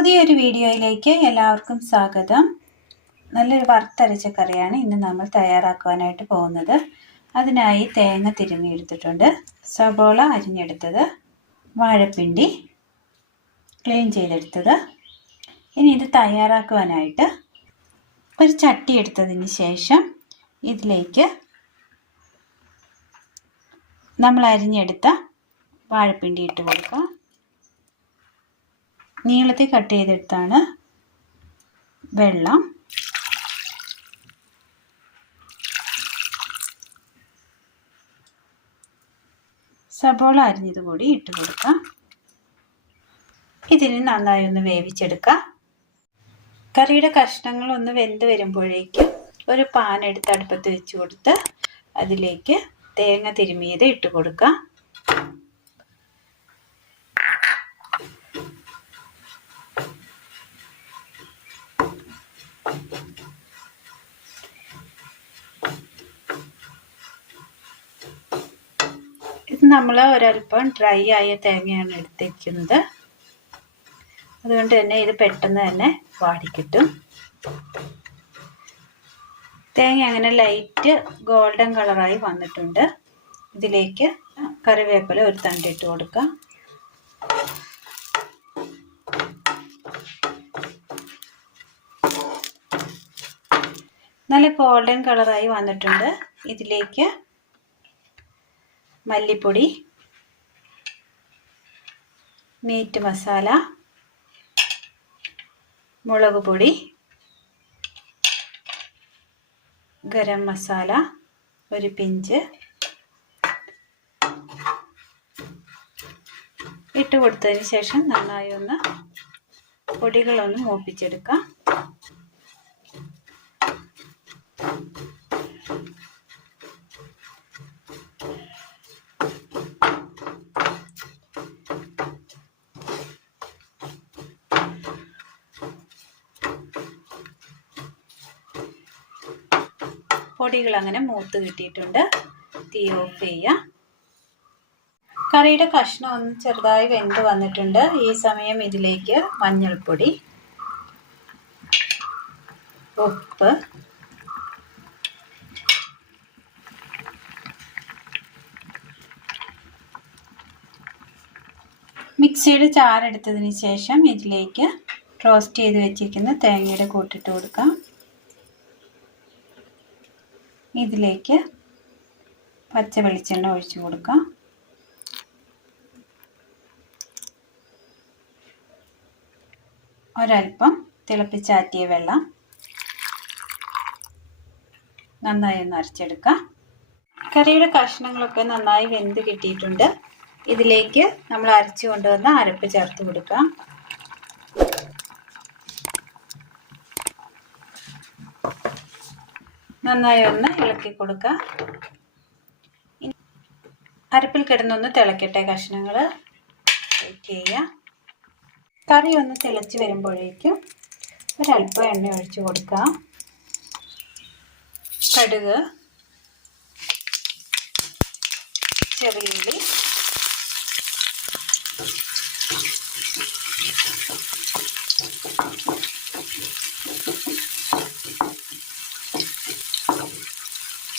പുതിയൊരു വീഡിയോയിലേക്ക് എല്ലാവർക്കും സ്വാഗതം. നല്ലൊരു വറുത്തരച്ച കറിയാണ് ഇന്ന് നമ്മൾ തയ്യാറാക്കുവാനായിട്ട് പോകുന്നത്. അതിനായി തേങ്ങ തിരുമ്മി എടുത്തിട്ടുണ്ട്, സബോള അരിഞ്ഞെടുത്തത്, വാഴപ്പിണ്ടി ക്ലീൻ ചെയ്തെടുത്തത്. ഇനി ഇത് തയ്യാറാക്കുവാനായിട്ട് ഒരു ചട്ടി എടുത്തതിന് ശേഷം ഇതിലേക്ക് നമ്മൾ അരിഞ്ഞെടുത്ത വാഴപ്പിണ്ടി ഇട്ട് കൊടുക്കാം. നീളത്തിൽ കട്ട് ചെയ്തെടുത്താണ്. വെള്ളം, സബോള അരിഞ്ഞത് കൂടി ഇട്ട് കൊടുക്കാം. ഇതിന് നന്നായി ഒന്ന് വേവിച്ചെടുക്കാം. കറിയുടെ കഷ്ണങ്ങൾ ഒന്ന് വെന്ത് വരുമ്പോഴേക്കും ഒരു പാൻ എടുത്ത് അടുപ്പത്ത് വെച്ച് കൊടുത്ത് അതിലേക്ക് തേങ്ങ തിരുമ്മിയത് ഇട്ട് കൊടുക്കാം. ഇത് നമ്മൾ ഒരൽപ്പം ഡ്രൈ ആയ തേങ്ങയാണ് എടുത്തിരിക്കുന്നത്, അതുകൊണ്ട് തന്നെ ഇത് പെട്ടെന്ന് തന്നെ വാടിക്കിട്ടും. തേങ്ങ അങ്ങനെ ലൈറ്റ് ഗോൾഡൻ കളറായി വന്നിട്ടുണ്ട്. ഇതിലേക്ക് കറിവേപ്പില ഒരു തണ്ടിട്ട് കൊടുക്കാം. നല്ല ഗോൾഡൻ കളറായി വന്നിട്ടുണ്ട്. ഇതിലേക്ക് മല്ലിപ്പൊടി, മീറ്റ് മസാല, മുളക് പൊടി, ഗരം മസാല ഒരു പിഞ്ച് ഇട്ട് കൊടുത്തതിന് ശേഷം നന്നായി ഒന്ന് പൊടികളൊന്ന് മൂപ്പിച്ചെടുക്കാം. പൊടികൾ അങ്ങനെ മൂത്ത് കിട്ടിയിട്ടുണ്ട്. തീ ഓഫ് ചെയ്യാം. കറിയുടെ കഷ്ണം ഒന്ന് ചെറുതായി വെന്ത് വന്നിട്ടുണ്ട്. ഈ സമയം ഇതിലേക്ക് മഞ്ഞൾപ്പൊടി, ഉപ്പ്, മിക്സിയുടെ ചാറെടുത്തതിന് ശേഷം ഇതിലേക്ക് റോസ്റ്റ് ചെയ്ത് വെച്ചിരിക്കുന്ന തേങ്ങയുടെ കൂട്ടിട്ട് കൊടുക്കാം. ഇതിലേക്ക് പച്ച വെളിച്ചെണ്ണ ഒഴിച്ചു കൊടുക്കാം. ഒരൽപ്പം തിളപ്പിച്ചാറ്റിയ വെള്ളം നന്നായി ഒന്ന് അരച്ചെടുക്കാം. കറിയുടെ കഷ്ണങ്ങളൊക്കെ നന്നായി വെന്ത് കിട്ടിയിട്ടുണ്ട്. ഇതിലേക്ക് നമ്മൾ അരച്ചു കൊണ്ടുവന്ന അരപ്പ് ചേർത്ത് കൊടുക്കാം. നന്നായി ഒന്ന് ഇളക്കി കൊടുക്കുക. അരപ്പിൽ കിടന്നൊന്ന് തിളക്കട്ടെ കഷ്ണങ്ങൾ. വെയിറ്റ് ചെയ്യുക. കറി ഒന്ന് തിളച്ച് വരുമ്പോഴേക്കും ഒരല്പം എണ്ണ ഒഴിച്ച് കൊടുക്കാം. കടുക്, ചെറിയുള്ളി,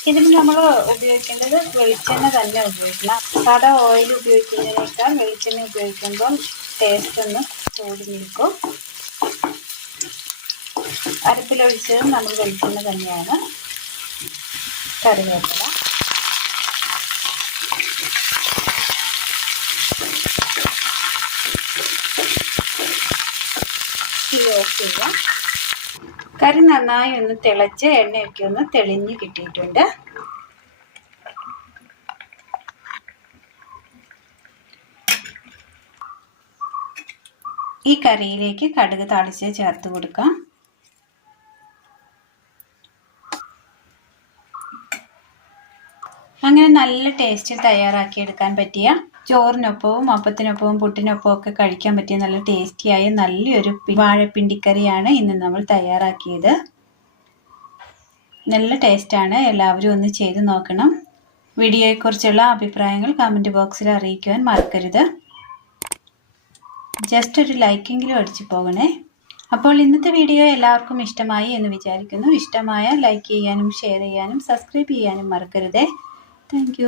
ഇതിന് നമ്മൾ ഉപയോഗിക്കേണ്ടത് വെളിച്ചെണ്ണ തന്നെ ഉപയോഗിക്കണം. സാധാ ഓയിൽ ഉപയോഗിക്കുന്നതിനേക്കാൾ വെളിച്ചെണ്ണ ഉപയോഗിക്കുമ്പോൾ ടേസ്റ്റ് ഒന്ന് കൂടി നിൽക്കും. അരപ്പിലൊഴിച്ചത് നമ്മൾ വെളിച്ചെണ്ണ തന്നെയാണ്. കറിവേപ്പില, തീ ഓഫ് ചെയ്യാം. കറി നന്നായി ഒന്ന് തിളച്ച് എണ്ണയൊക്കെ ഒന്ന് തെളിഞ്ഞ് കിട്ടിയിട്ടുണ്ട്. ഈ കറിയിലേക്ക് കടുക് താളിച്ച് ചേർത്ത് കൊടുക്കാം. അങ്ങനെ നല്ല ടേസ്റ്റിൽ തയ്യാറാക്കിയെടുക്കാൻ പറ്റിയ ചോറിനൊപ്പവും അപ്പത്തിനൊപ്പവും പുട്ടിനൊപ്പവും ഒക്കെ കഴിക്കാൻ പറ്റിയ നല്ല ടേസ്റ്റിയായ നല്ലൊരു വാഴപ്പിണ്ടിക്കറിയാണ് ഇന്ന് നമ്മൾ തയ്യാറാക്കിയത്. നല്ല ടേസ്റ്റാണ്. എല്ലാവരും ഒന്ന് ചെയ്ത് നോക്കണം. വീഡിയോയെക്കുറിച്ചുള്ള അഭിപ്രായങ്ങൾ കമൻറ്റ് ബോക്സിൽ അറിയിക്കുവാൻ മറക്കരുത്. ജസ്റ്റ് ഒരു ലൈക്കെങ്കിലും അടിച്ചു പോകണേ. അപ്പോൾ ഇന്നത്തെ വീഡിയോ എല്ലാവർക്കും ഇഷ്ടമായി എന്ന് വിചാരിക്കുന്നു. ഇഷ്ടമായാൽ ലൈക്ക് ചെയ്യാനും ഷെയർ ചെയ്യാനും സബ്സ്ക്രൈബ് ചെയ്യാനും മറക്കരുതേ. താങ്ക്